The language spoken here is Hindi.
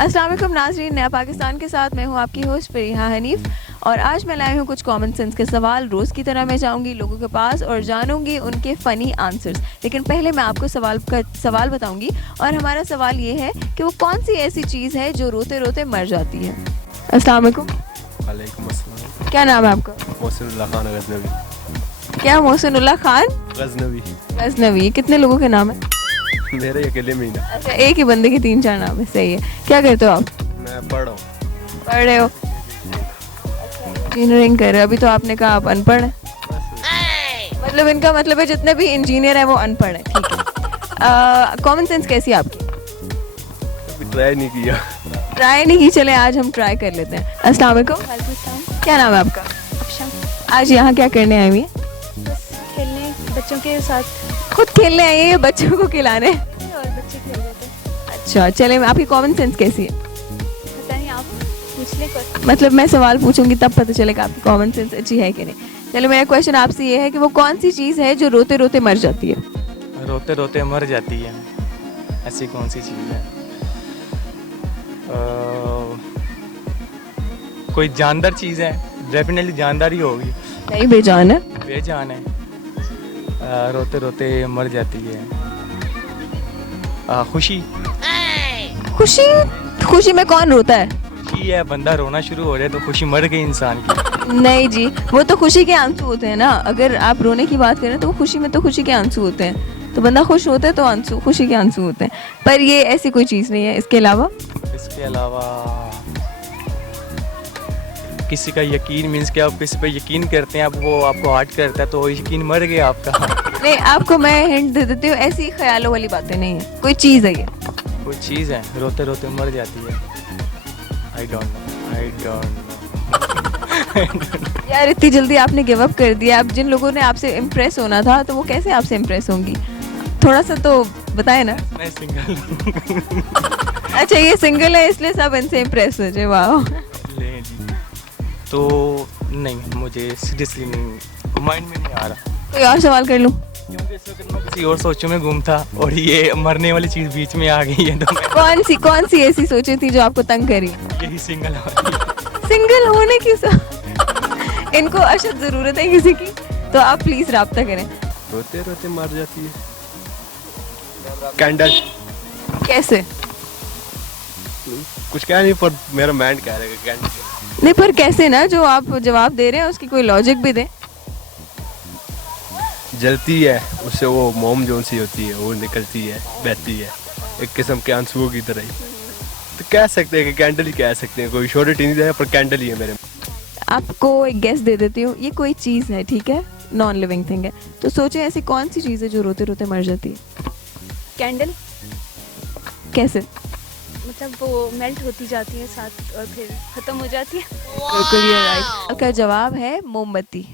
अस्सलाम वालेकुम नाज़रीन, नया पाकिस्तान के साथ मैं हूँ आपकी होस्ट फरीहा हनीफ और आज मैं लाई हूँ कुछ कॉमन सेंस के सवाल। रोज़ की तरह मैं जाऊँगी लोगों के पास और जानूँगी उनके फ़नी आंसर्स। लेकिन पहले मैं आपको सवाल बताऊँगी और हमारा सवाल ये है कि वो कौन सी ऐसी चीज़ है जो रोते रोते मर जाती है। अस्सलाम वालेकुम। वालेकुम अस्सलाम। क्या नाम है आपका? मोहसिनुल्लाह खान गजनवी। क्या मोहसिनुल्लाह खान गजनवी। गजनवी? कितने लोगों के नाम है? मेरे अकेले में ही ना। अच्छा, एक ही बंदे के 3-4 नाम है, सही है। क्या करते हो आप? मैं पढ़ रहा हूँ। पढ़ रहे हो? इंजीनियरिंग कर रहे हो। अभी तो आपने कहा आप अनपढ़ हैं। मतलब इनका मतलब है जितने भी इंजीनियर हैं वो अनपढ़ हैं, ठीक है। कॉमन सेंस कैसी है आपकी? कभी ट्राई नहीं किया। ट्राई नहीं की, चले आज हम ट्राई कर लेते हैं। अस्सलाम वालेकुम। क्या नाम है आपका? आज यहाँ क्या करने आई हुई है? बस खेलने बच्चों के साथ। खुद खेलने आई है, बच्चों को खिलाने? और बच्चे खेल रहे थे। अच्छा, चले आपकी कॉमन सेंस कैसी है? पता नहीं, आप पूछ ले कुछ। मतलब मैं सवाल पूछूंगी तब पता चलेगा आपकी कॉमन सेंस अच्छी है कि नहीं। चलो मेरा क्वेश्चन आपसे ये है कि वो कौन सी चीज़ है जो रोते रोते मर जाती है? रोते रोते मर जाती है, ऐसी कौन सी चीज़ है? कोई जानदार चीज़ है? डेफिनेटली जानदार ही होगी। नहीं, बेजान है। बेजान है। रोते रोते मर जाती है। खुशी। खुशी? खुशी में कौन रोता है? खुशी है, बंदा रोना शुरू हो जाए तो खुशी मर गई इंसान की। नहीं जी, वो तो खुशी के आंसू होते हैं ना। अगर आप रोने की बात करें तो खुशी में तो खुशी के आंसू होते हैं। तो बंदा खुश होता है तो आंसू खुशी के आंसू होते हैं। पर ये ऐसी कोई चीज़ नहीं है। इसके अलावा इसके अलावा किसी का यकीन मीन्स कि आप किसी पे यकीन करते हैं, अब वो आपको हर्ट करता है तो यकीन मर गया आपका। नहीं, आपको मैं हिंट दे देती हूँ, ऐसी ख्यालों वाली बातें नहीं है। कोई चीज़ है ये। कोई चीज़ है रोते रोते मर जाती है। I don't know. यार इतनी जल्दी आपने गिव अप कर दिया। अब जिन लोगों ने आपसे इम्प्रेस होना था तो वो कैसे आपसे इम्प्रेस होंगी? थोड़ा सा तो बताए ना। मैं सिंगल हूँ। अच्छा, ये सिंगल है इसलिए सब इनसे इम्प्रेस हो जाए। वाह। ले जी। तो नहीं, मुझे सीरियसली नहीं, माइंड में नहीं आ रहा, कोई और सवाल कर लूँ? क्योंकि इस वक्त मैं किसी और सोचों में गुम था और ये मरने वाली चीज़ बीच में आ गई है तो मैं कौन सी ऐसी सोचें थी जो आपको तंग करी? यही सिंगल वाली। सिंगल होने की इनको अशद ज़रूरत है किसी की, तो आप प्लीज़ राब्ता करें। रोते रोते मर जाती है। कैंडल। कैसे? कुछ कह नहीं पर मेरा माइंड कह रहा है कैंडल। नहीं, पर कैसे ना, जो आप जवाब दे रहे हैं उसकी कोई लॉजिक भी दें। जलती है, उससे वो मोम जोन सी होती है वो निकलती है, बहती है, एक किस्म के आंसुओं की तरह ही। तो कह सकते हैं कि कैंडल ही कह सकते हैं। कोई श्योरिटी नहीं है पर कैंडल ही है मेरे। आपको एक गेस दे देती हूँ, ये कोई चीज़ है, ठीक है, नॉन लिविंग थिंग है। तो सोचें ऐसी कौन सी चीज़ है जो रोते रोते मर जाती है? कैंडल। कैसे? मतलब वो मेल्ट होती जाती है साथ और फिर खत्म हो जाती है। बिल्कुल, ये राइट का जवाब है मोमबत्ती।